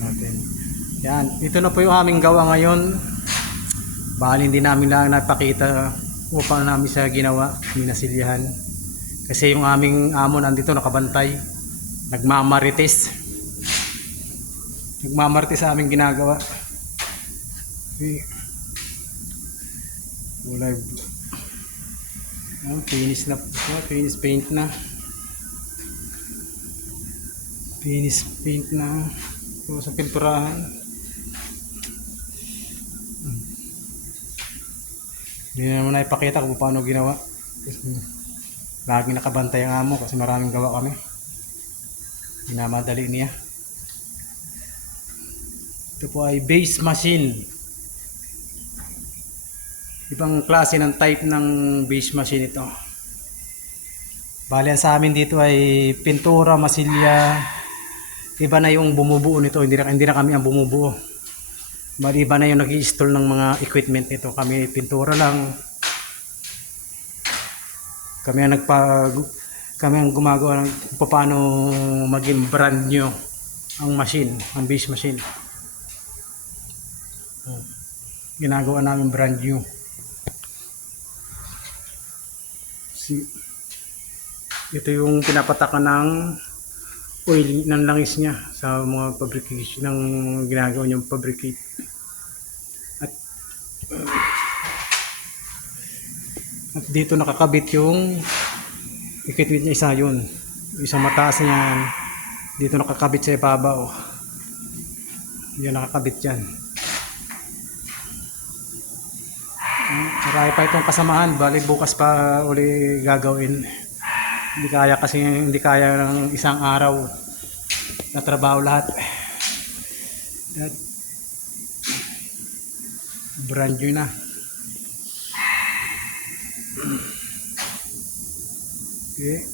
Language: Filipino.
natin. Yan, ito na po yung aming gawa ngayon. Bali hindi namin lang napakita upang namin sa ginawa, minasilyahan. Kasi yung aming amo nandito nakabantay. Nagmamarites. Nagmamarites sa aming ginagawa. Okay. Kulay. Finish na. Finish paint na. Finish paint na. So, sa pinturahan. Hindi na naman naipakita kung paano ginawa. Laging nakabantay ang amo kasi maraming gawa kami. Minamadali niya. Ito po ay base machine. Ibang klase ng type ng base machine ito. Bali sa amin dito ay pintura, masilya. Iba na yung bumubuo nito, hindi na kami ang bumubuo. Bali iba na yung nag-i-install ng mga equipment nito. Kami pintura lang. Kami ang gumagawa ng paano maging brand new ang machine, ang base machine. Ginagawa namin brand new. Ito yung pinapatakan ng oil ng langis niya sa mga fabrication ng ginagawa niyong fabricate. At dito nakakabit yung equipment niya, isa yun. Isang mataas niyan. Dito nakakabit sa ibabaw. Yan nakakabit yan. Marami pa itong kasamahan. Bali bukas pa uli gagawin. Hindi kaya kasi hindi kaya ng isang araw na trabaho lahat. At brand new na. Okay.